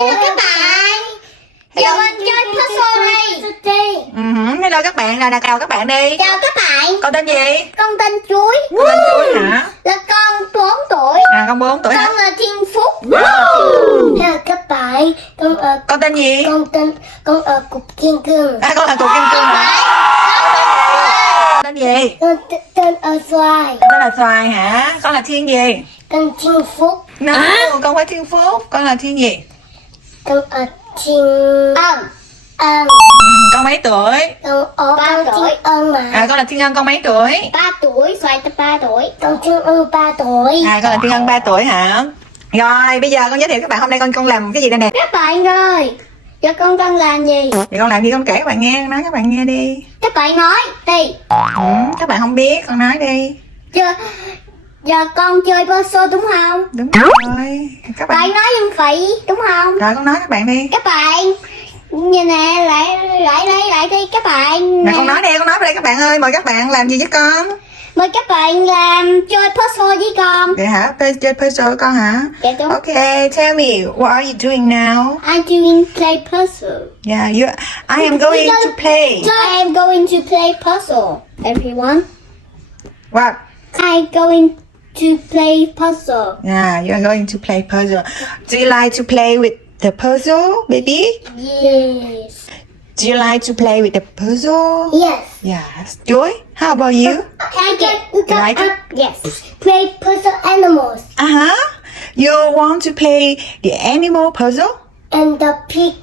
Hello các bạn. Giờ mình chơi puzzle đây. Hello các bạn, nào chào các bạn đi. Chào các bạn. Con tên gì? Con tên Chuối. Con tên Chuối hả? Là con 4 tuổi. Con 4 tuổi hả? Con là Thiên Phúc. Hello các bạn. Con tên gì? Con Cục Kiên Cương. Con là Cục Kim Cương hả? Con tên gì? Tên Xoài. Con là Xoài hả? Con là Thiên gì? Con Thiên Phúc. No, con phải Thiên Phúc. Con là Thiên gì? Con Thiên Con mấy tuổi? con Thiên Ân mà. Con là Thiên Ân, con mấy tuổi? 3 tuổi, Xoài 3 tuổi. Con Thiên Ân 3 tuổi. Con là Thiên Ân 3 tuổi hả? Rồi, bây giờ con giới thiệu các bạn hôm nay con làm cái gì đây nè? Các bạn ơi, giờ con đang làm gì? Thì con làm gì con kể các bạn nghe, nói các bạn nghe đi. Các bạn nói đi. Các bạn không biết, con nói đi. Giờ con chơi puzzle đúng không? Đúng rồi. Các Bạn bạn. nói em phỉ đúng không? Rồi con nói các bạn đi. Các bạn như nè, lại đi các bạn. Nè con nói đi các bạn ơi, mời các bạn làm gì với con? Mời các bạn làm chơi puzzle với con. Vậy hả? Chơi puzzle với con hả? Dạ đúng. Okay, tell me, what are you doing now? I'm doing play puzzle. Yeah, I am going to play. I am going to play puzzle. Everyone, What? I'm going to play puzzle. Yeah, you are going to play puzzle. Do you like to play with the puzzle, baby? Yes. Do you like to play with the puzzle? Yes. Yes. Joy, how about you? Can I get like it? Yes. Play puzzle animals Uh-huh. You want to play the animal puzzle? and the pig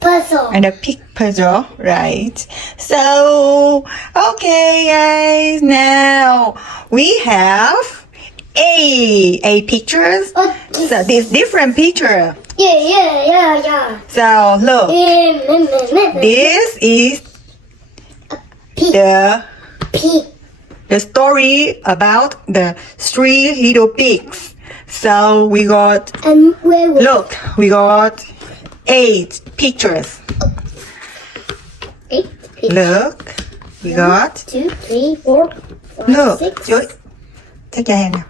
puzzle. And a pig puzzle, right? So, okay, guys. Now we have a pictures. So this different picture. Yeah. So look, this is Pig. the story about the 3 little pigs. So we got And where was look, we got 8 pictures. 8? Look, we got 2, 3, 4, 5, look. 6. Joy, take your hand now.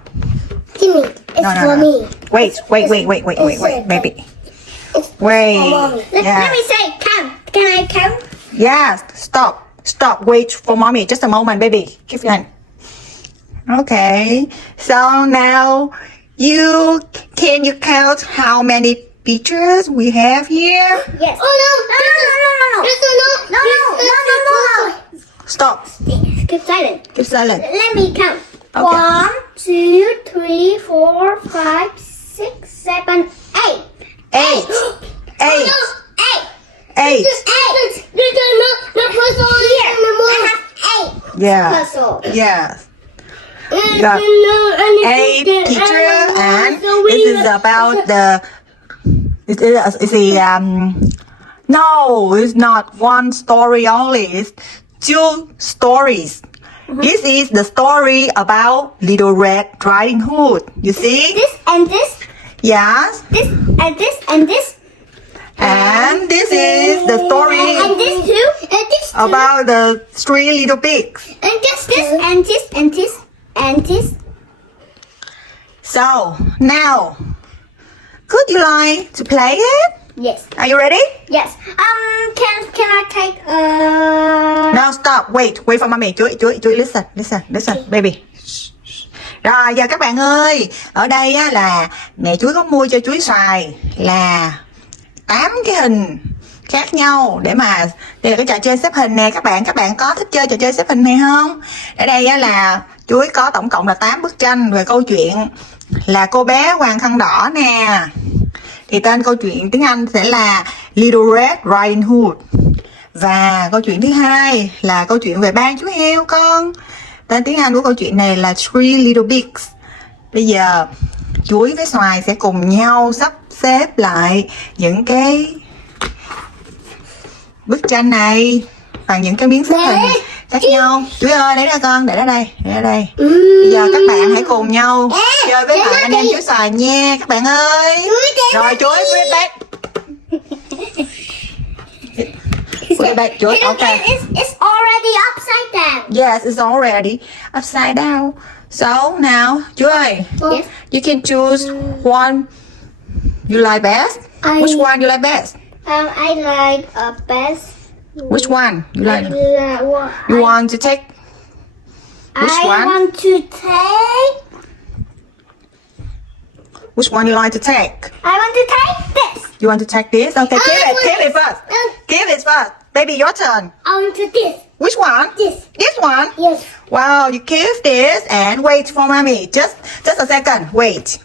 Give me. It's No, for me. Wait, baby. It's Wait. for mommy. Let Yeah. me say count. Can I count? Yeah, stop. Wait for mommy. Just a moment, baby. Keep your hand. Okay. So now can you count how many pictures we have here? Yes. Oh no! No! Stop. Keep silent. Keep silent. Let me count. Okay. 1, 2, 3, 4, 5, 6, 7, 8. 8. 8. 8. No puzzle here. I have 8 Yeah. puzzle. Yes. Got 8 pictures, and this is about the. No, it's not one story only. It's 2 stories. This is the story about Little Red Riding Hood. You see? This and this. Yes. This and this and this. And this is the story And this too. And this too. about the 3 little pigs. And this and this and this and this. So now, could you like to play it? Yes. Are you ready? Yes. Can I take No, stop. Wait for mommy. Chuối, listen, baby. Rồi giờ các bạn ơi, ở đây á, là mẹ Chuối có mua cho Chuối Xoài là 8 cái hình khác nhau để mà đây là cái trò chơi xếp hình nè các bạn có thích chơi trò chơi xếp hình này không? Ở đây á, là Chuối có tổng cộng là 8 bức tranh về câu chuyện là cô bé hoàng khăn đỏ nè. Thì tên câu chuyện tiếng Anh sẽ là Little Red Riding Hood. Và câu chuyện thứ hai là câu chuyện về ba chú heo con. Tên tiếng Anh của câu chuyện này là Three Little Pigs. Bây giờ Chuối với Xoài sẽ cùng nhau sắp xếp lại những cái bức tranh này bằng những cái miếng xếp hình khác nhau. Chuối ơi, để ra con, để ra đây. Bây giờ các bạn hãy cùng nhau chơi với lại anh em Chuối Xoài nha các bạn ơi. Rồi Chuối, put it back. Put it back, Chuối. Okay. It's already upside down. Yes, it's already upside down. So now, Chuối, Yes. you can choose one you like best. Which one you like best? I like best. Which one you like? Well, You want to take? Which I one? want to take. Which one you like to take? I want to take this. You want to take this? Okay, I give it first. Give it first. Baby, your turn. I want to this. Which one? This. This one? Yes. Wow, you give this and wait for mommy. Just a second. Wait.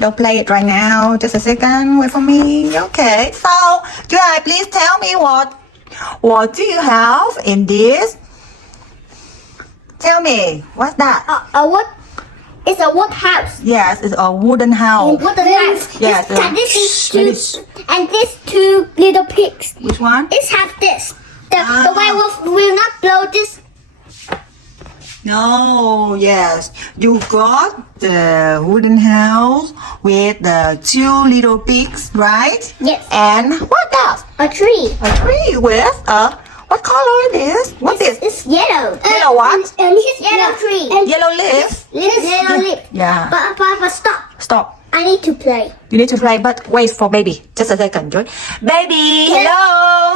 Don't play it right now. Just a second. Wait for me. Okay. So, Chuối, please tell me what do you have in this? Tell me. What's that? What? It's a wood house. Yes, it's a wooden house. Wooden house. Yes. This is and these two little pigs. Which one? It has this. The werewolf will not blow this. No, yes. You got the wooden house with the two little pigs, right? Yes. And what else? A tree. A tree with what color it is? What is? It's yellow. Yellow what? And his yellow tree. And Yellow leaf? yellow lip. Yeah. But stop. Stop. I need to play. You need to play, but wait for baby. Just a second, Chuối. Baby, Yes.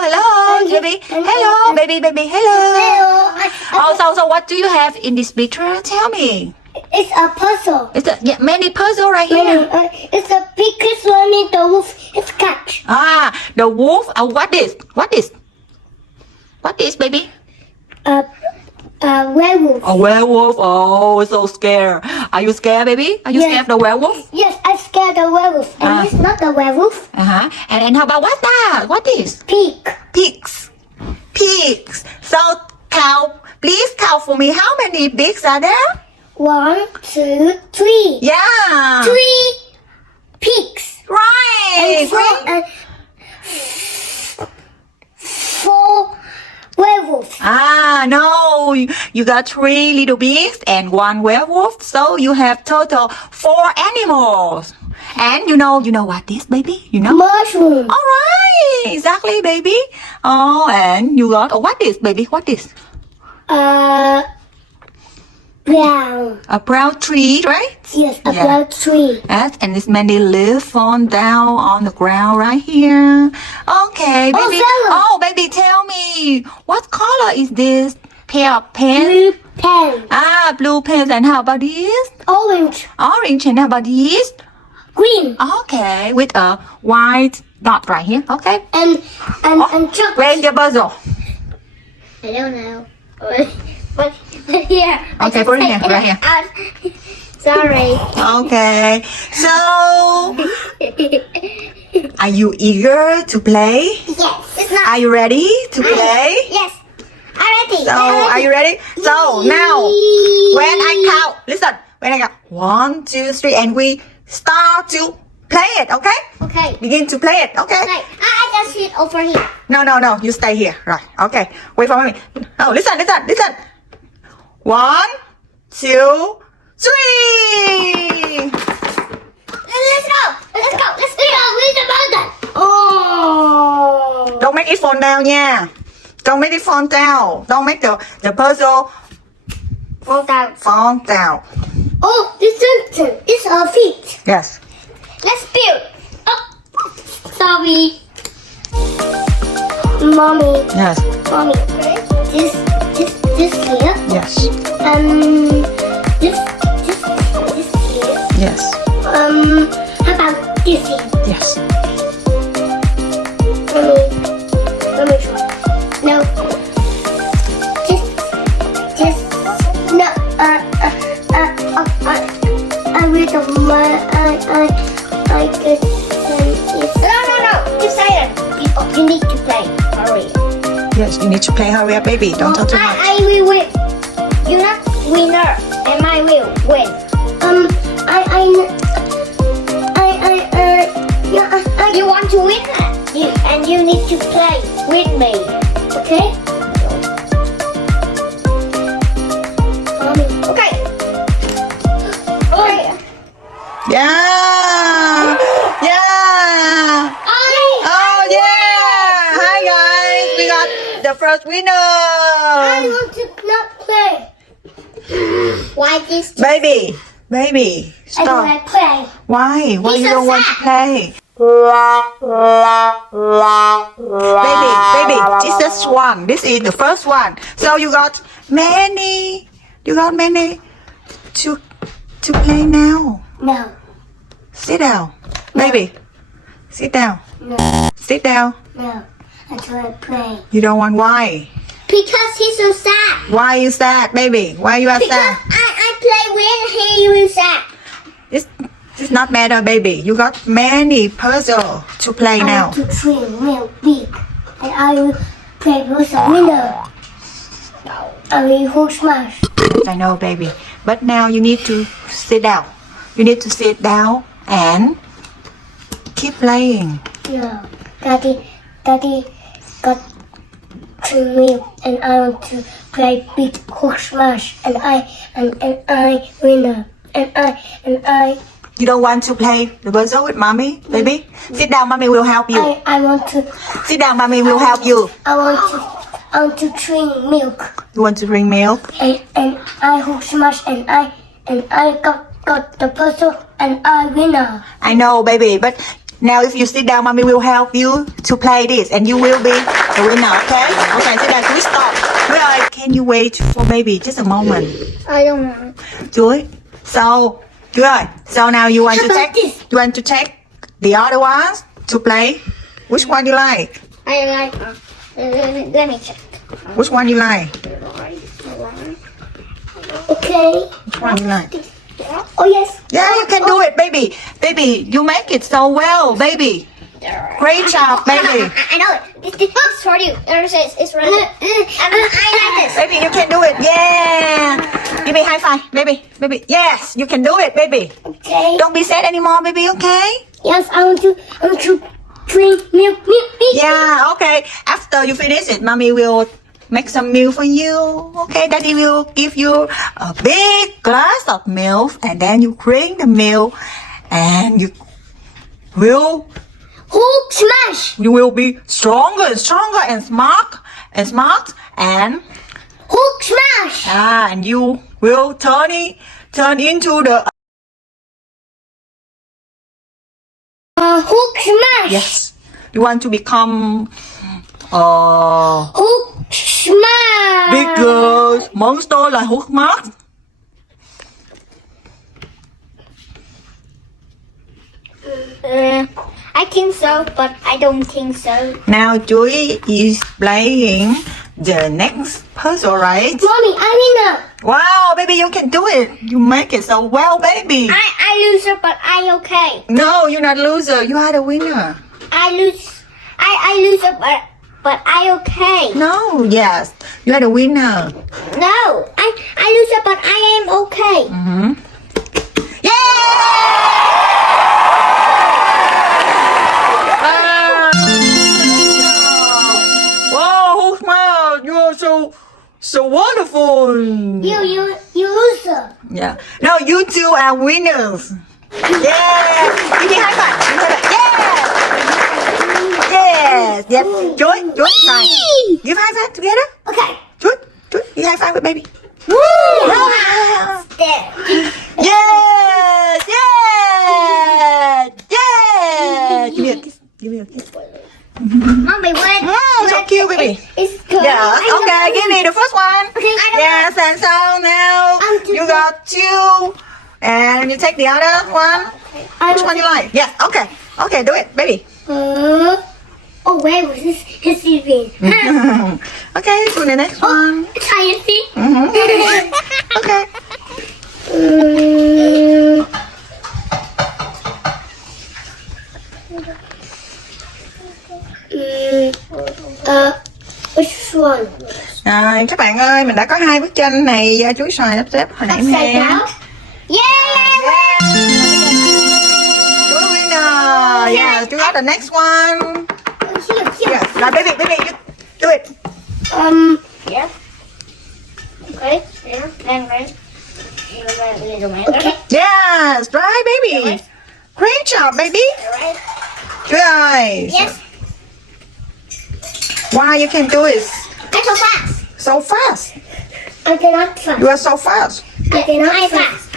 hello, baby. Hello, baby, hello. Hello. So what do you have in this picture? Tell me. It's a puzzle. It's many puzzle right here. It's a biggest one in the wolf. It's catch. The wolf. What is? What is, baby? Werewolf. A werewolf. Oh, so scared. Are you scared, baby? Are you Yes. scared of the werewolf? Yes, I scared the werewolf. And it's not a werewolf. And how about what's that? What is? Pig. Pigs. So please count for me. How many pigs are there? 1, 2, 3. Yeah. 3 pigs. Right. And 4 werewolves. No. You got 3 little pigs and 1 werewolf. So you have total 4 animals. And you know what this, baby? You know? Mushroom. All right. Exactly, baby. Oh, and you got what is, baby? What is? Brown. A brown tree, right? Yes, a Yeah. brown tree. Yes, and this many leaves fall down on the ground right here. Okay, baby. fellow. Baby, tell me, what color is this pair of pants? Blue pen. Blue pants. And how about this? Orange. Orange. And how about this? Green. Okay, with a white dot right here. Okay. And chocolate. Where's your puzzle? I don't know. But here. Okay, put it here, right here. Sorry. Okay. So, are you eager to play? Yes. It's not. Are you ready to play? Yes. I'm ready. So, are you ready? So, now, when I count, listen, when I count 1, 2, 3, and we start to play it, okay? Okay. Begin to play it, okay? Okay. I just sit over here. No, you stay here, right? Okay. Wait for me. Oh, listen. 1, 2, 3. Let's go. With the mountain. Oh. Don't make it fall down, yeah. Don't make it fall down. Don't make the puzzle Fall down. fall down. Oh, it's a feet. Yes. Let's build. Oh, sorry. Mommy. Yes. This here. Yes. This here. Yes. How about this here? Yes. Let me try. No. No. I read the I could No. Just silent. You need to play. Hurry. Yes, you need to play. Hurry up, baby. Don't talk too much. I will win. You're not winner, and I will win. You want to win? And you need to play with me. Okay? Okay. Okay. Yeah. Yeah. Oh yeah. Hi guys. We got the first winner. I want to not play. Why this? Baby. I don't Stop. want to play. Why? Why He's you so don't want to sad. play? Baby, this is one. This is the first one. So you got many. You got many to play now. No. Sit down, baby. Sit down. No. Sit down. No. I want to play. You don't want why? Because he's so sad. Why you sad, baby? Why you are Because sad? I play when he was sad. It's not matter, baby. You got many puzzle to play I now. want to train real big. And I will play with a winner. I will hold smash. I know, baby. But now you need to sit down. You need to sit down and keep playing. No. Daddy got to me and I want to play big hook smash and I winner and I You don't want to play the puzzle with mommy, baby? Sit down, mommy will help you. I want to Sit down, mommy will help you. I want to drink milk You want to drink milk? and I hook smash and I got the puzzle and I winner. I know, baby, but now if you sit down, mommy will help you to play this and you will be the winner, okay? Okay, sit down. We stop. Well, can you wait for baby just a moment? I don't want. Chuối. So, good. So now you want How to about check? this? You want to check the other ones to play? Which one you like? I like. Let me check. Which one you like? Okay. Which one you like? Oh yes. Yeah, you can do it, baby. Baby, you make it so well, baby. Great job, baby. I know it. This is for you. It's for you. I like this. Baby, you can do it. Yeah. Give me high five, baby. Baby, yes, you can do it, baby. Okay. Don't be sad anymore, baby, okay? Yes, I want to drink milk. Yeah, okay. After you finish it, mommy will make some milk for you. Okay, daddy will give you a big glass of milk and then you drink the milk and you will Hook smash. be stronger and smart and Hook smash. and you will turn into the Hook smash. yes. You want to become Hook smash. bigger monster like Hulk Mark. I think so, but I don't think so. Now Chuối is playing the next puzzle, right? Mommy, I winner. Wow, baby, you can do it. You make it so well, baby. I loser, but I okay. No, you're not loser. You are the winner. I lose. I loser, but I okay. No, yes, you are the winner. No, I loser, but I am okay. Mm-hmm. Yeah! Wow, Hulk, you're so wonderful. You loser. Yeah. No, you two are winners. Yeah. Give me high five. Yes. Yes. Chuối, Xoài. Give high five together. Okay. Chuối, give high five with baby. Woo! There. Yes. Yes. Yes. Give me a kiss. Give me a kiss. Mommy, what? So cute, baby. It's good. Yeah. Okay. Give me the first one. Okay, I don't Yes. And so now you got two. And you take the other one. Which one you like? Yes. Okay. Okay. Do it, baby. Oh, where was this? His TV. Okay. Do the next one. Try it, see? Okay. Which one? Rồi các bạn ơi, mình đã có hai bức tranh này do Chuối Xoài sắp xếp hồi nãy nè. Yeah! Chuối winner. Yeah, you got the next one. Here. Yes. Now baby, you do it. Yeah. Okay. Yeah. And right. Okay. Yes, right, baby. Great job, baby. Alright. Good. Yes. Wow, you can do it I'm so fast. so fast. I cannot fast. You are so fast. I cannot fast.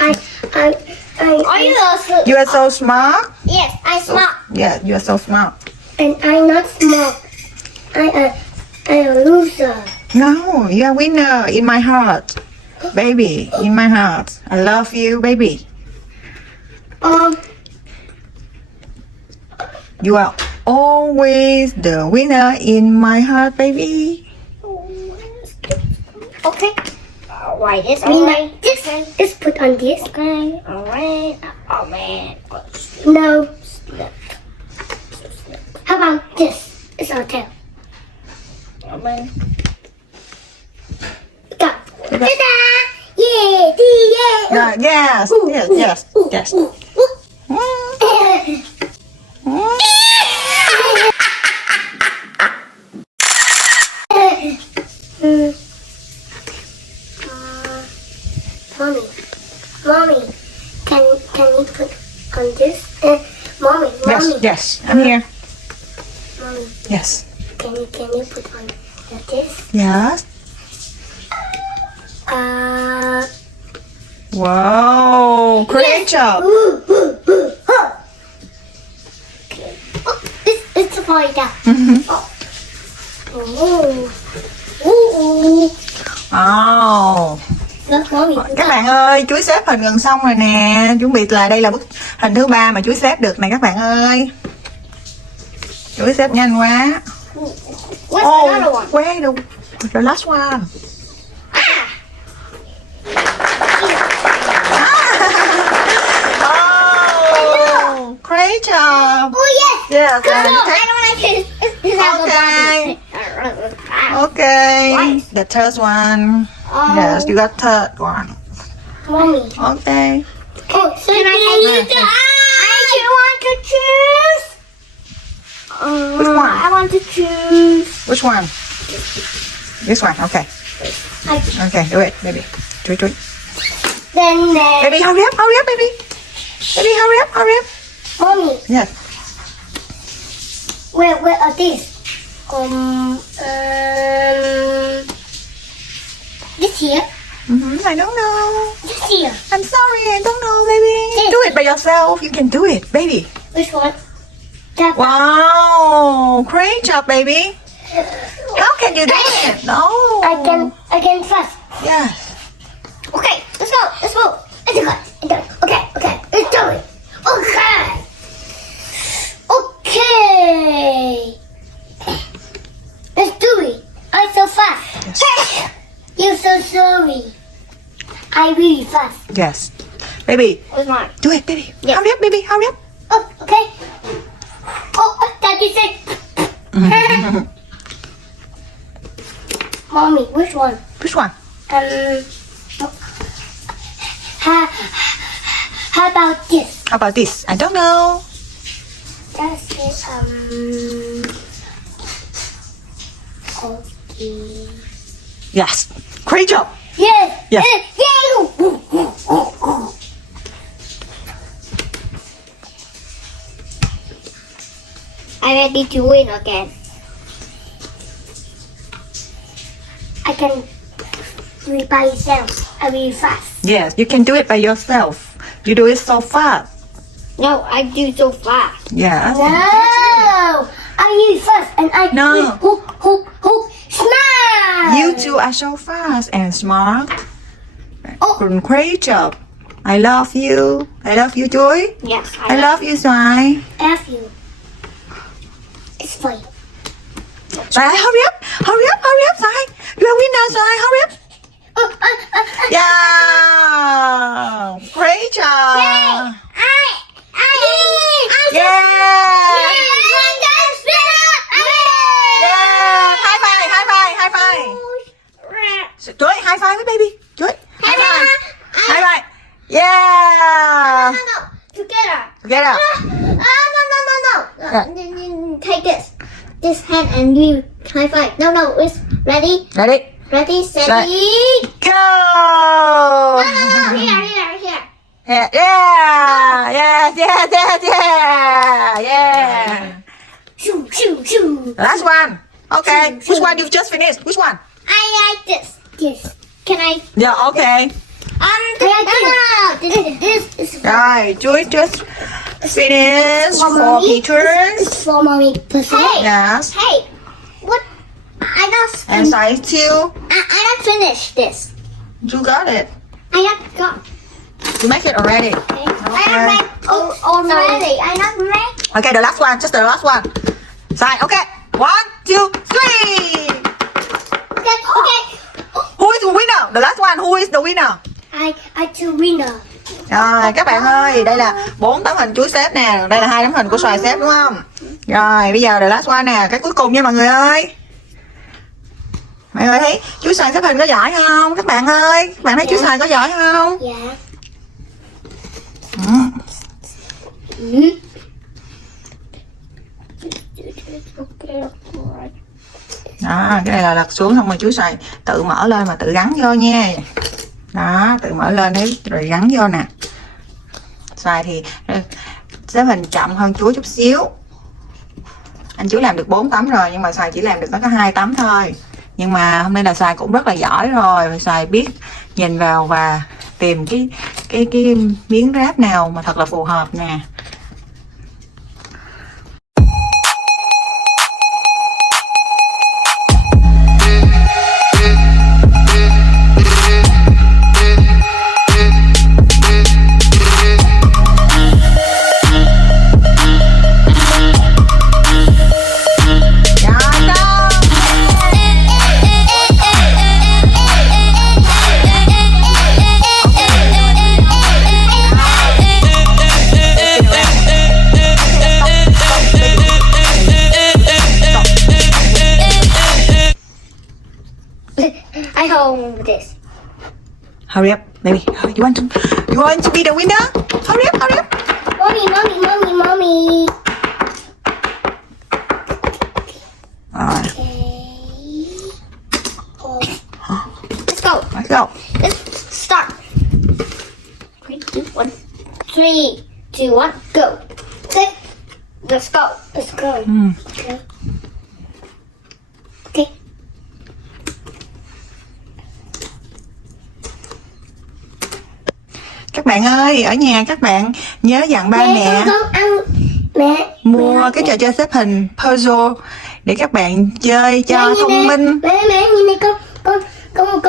Are you also? You are so smart. Yes, I'm smart. Yeah, you are so smart. And I'm not smart. I'm a loser. No, you are winner in my heart. Baby, in my heart. I love you, baby. You are always the winner in my heart, baby. Okay. Alright, this Winner. alright. Just put on this. Okay. Alright. Oh man. No. How about this? It's our tail. Oh man. Go. Ta-da! Yeah, yeah. Yes, yes, yes, yes. Mommy, can you put on this? Mommy, Yes, yes, I'm here. Mommy, Yes. can you put on this? Yes. Uh, Wow, great job. Okay. Oh, it's a fighter. Oh. Wow. Look, mommy. Các bạn ơi, chuối xếp hình gần xong rồi nè. Chuẩn bị là đây là bức hình thứ 3 mà chuối xếp được này các bạn ơi. Chuối xếp nhanh quá. What's another one? Where the last one? Oh, great job. Oh yes. Yes, No, and I take- don't like it. It's not Okay. the Okay. Right. The third one. Yes, you got third one. Mommy. Okay. Oh, so can I Okay. I want to choose. Which one? I want to choose. Which one? This one. Okay. Okay, do it, baby. Chuối, chuối. Then, Baby, hurry up, baby. Baby, hurry up. mommy, Yes. where are these? This here. I don't know. This here. I'm sorry, I don't know, baby. Yes. Do it by yourself. You can do it, baby. Which one? That Wow, great job, baby. How can you do it? No. I can fast. Yes. Okay, let's go. Let's move. Okay, let's do it. Okay. Let's do it. I'm so fast. You're so sorry. I really fast. Yes. Baby, Where's mine? do it, baby. Yes. Hurry up, baby. Hurry up. Oh, okay. Oh, Daddy said. Mommy, which one? Which one? How about this? How about this? I don't know. That's it. Okay. Yes. Great job. Yes. Yes. I'm ready to win again. I can do it by myself. I really fast. Yes, you can do it by yourself. You do it so fast. No, I do so fast. Yes. No, I really fast and I No. hook, smile. You two are so fast and smart. Oh. Great job. I love you. I love you, Chuối. Yes, I love you, Xoài. F you. It's fine. Xoài, hurry up, Xoài. You are winner, Xoài. Hurry up. Yeah. Great job. Yeah. Yeah. High five. Chuối, high five với baby. Chuối, high five. High five. Yeah. Together. Together. No. Take this hand and you high five. No, it's ready. Ready? Ready, steady. Go. No, here. Yeah. Yes. Yeah. Shoo. Last one. Okay. Which one you've just finished? Which one? I like this. Yes. Can I? Yeah. Okay. This is Rồi, Chuối just finish 4 pictures. It's for mommy percent. Yes. hey. What? I not. And size 2. I not finished this. You got it. I not got. You make it already. I not make already. I not make. Okay, the last one. Just the last one. Size. Okay. 1, 2, 3. Okay. Who is the winner? The last one. Who is the winner? I to winner. Rồi các bạn ơi, đây là 4 tấm hình chuối xếp nè, đây là 2 tấm hình của xoài xếp đúng không? Rồi bây giờ the last one nè, cái cuối cùng nha mọi người ơi. Mọi người thấy chuối xoài xếp hình có giỏi không? Các bạn ơi, các bạn thấy chuối xoài có giỏi không? Yeah. Đó, cái này là lật xuống xong rồi chuối xoài tự mở lên mà tự gắn vô nha. Đó, tự mở lên đấy rồi gắn vô nè. Xoài thì xếp hình chậm hơn chuối chút xíu. Anh Chuối làm được 4 tấm rồi nhưng mà xoài chỉ làm được có 2 tấm thôi. Nhưng mà hôm nay là xoài cũng rất là giỏi rồi. Xoài biết nhìn vào và tìm cái miếng ráp nào mà thật là phù hợp nè. I hold this. Hurry up, baby. You want to be the winner? Hurry up, hurry up. Mommy. Rồi, Let's go. let's go. Let's start. 3, 2, 1. 3, 2, 1, go. Okay. Let's go. Let's go. Okay. Các bạn ơi, ở nhà các bạn nhớ dặn ba mẹ con ăn. Mẹ. mua cái trò chơi xếp hình puzzle để các bạn chơi cho thông minh. Mẹ nhìn này con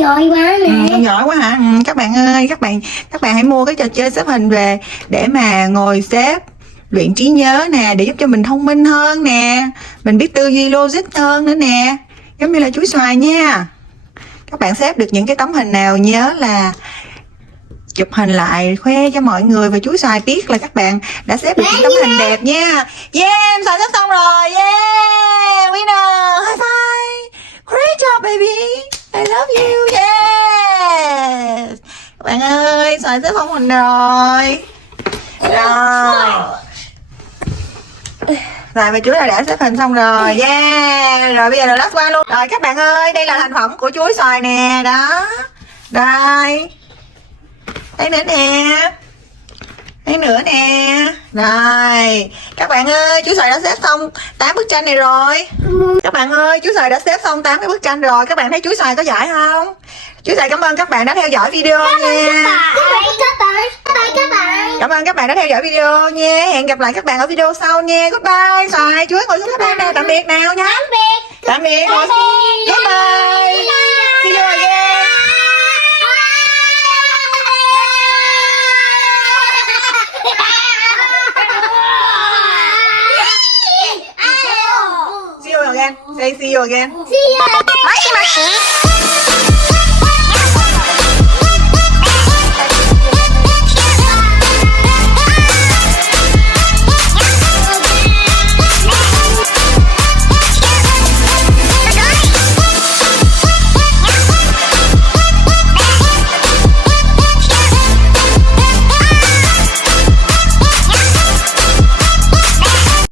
giỏi quá nè. Con giỏi quá hả? Các bạn ơi, các bạn hãy mua cái trò chơi xếp hình về để mà ngồi xếp, luyện trí nhớ nè, để giúp cho mình thông minh hơn nè, mình biết tư duy logic hơn nữa nè, giống như là chuối xoài nha. Các bạn xếp được những cái tấm hình nào nhớ là chụp hình lại khoe cho mọi người và chuối xoài biết là các bạn đã xếp được những tấm hình đẹp nha. Yeah, em xoài xếp xong rồi. Yeah, winner, high five. Great job baby, I love you. Yes. Các bạn ơi, xoài xếp xong hình rồi. Rồi và chuối là đã xếp hình xong rồi. Yeah. Rồi bây giờ là last one luôn. Rồi các bạn ơi, đây là thành phẩm của chuối xoài nè. Đó. Đây. Đây nữa nè. Đây nữa nè. Rồi. Các bạn ơi, chuối xoài đã xếp xong 8 bức tranh này rồi. Các bạn ơi, chuối xoài đã xếp xong 8 cái bức tranh rồi. Các bạn thấy chuối xoài có giỏi không? Chuối xoài cảm ơn các bạn đã theo dõi video nha. Cảm ơn các bạn đã theo dõi video nha. Hẹn gặp lại các bạn ở video sau nha. Goodbye. Xoài, chuối ngồi xuống các bạn nào. Tạm biệt nào nha. Tạm biệt. Goodbye. See you again. See you again. Say see you again. See you again. Mashi mashi.